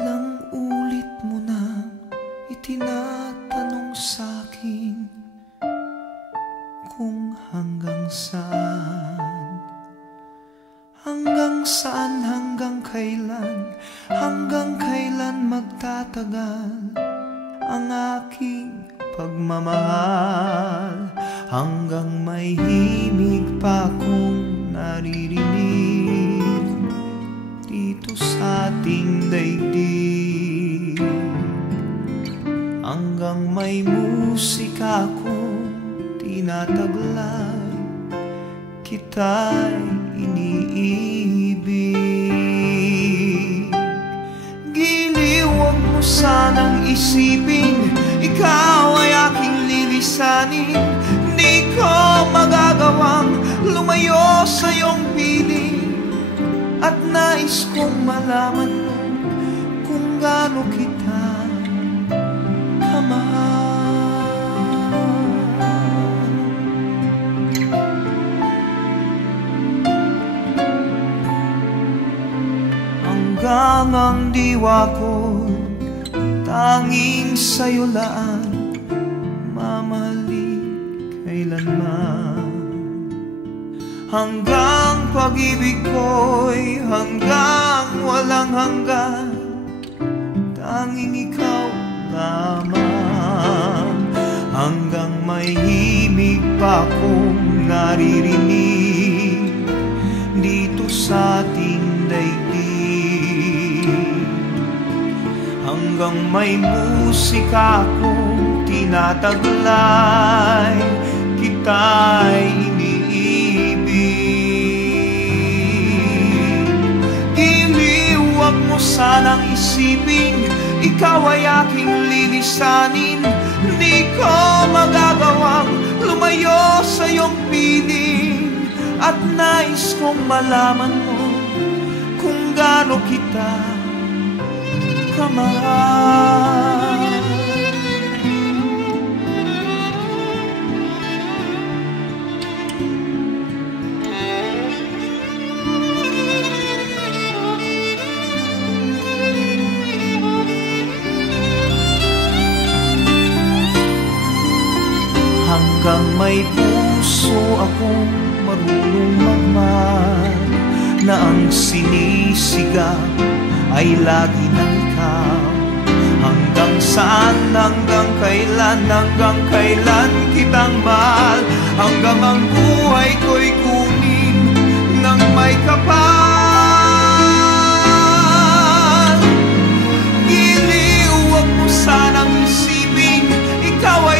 Ilang ulit mo na itinatanong sa'kin kung hanggang saan, hanggang kailan magtatagal ang aking pagmamahal, hanggang may himig pa akong naririnig dito sa ating daigdig, hanggang may musika akong tinataglay, kita'y iniibig. Giliw, huwag mo sanang isipin ikaw ay aking lilisanin. Di ko magagawang lumayo sa iyong piling, at nais kong malaman mo kung gaano kita kamahal. Hanggang ang diwa ko tanging sa'yo laan, mamahalin kailanman. Hanggang pag-ibig ko'y hanggang walang hanggan, tanging ikaw lamang. Hanggang may himig pa akong naririnig dito sa ating daigdig, hanggang may musika akong tinataglay, kita'y iniibig. Giliw, huwag mo sanang isipin ikaw ay aking lilisanin. Di ko magagawang lumayo sa iyong piling, at nais kong malaman mo kung gaano kita kamahal. Hanggang may puso akong marunong magmahal, na ang sinisigaw ay lagi ng ikaw. Hanggang saan, hanggang kailan kitang mahal, hanggang ang buhay ko'y kunin ng may kapal. Giliw, huwag mo sanang isipin ikaw ay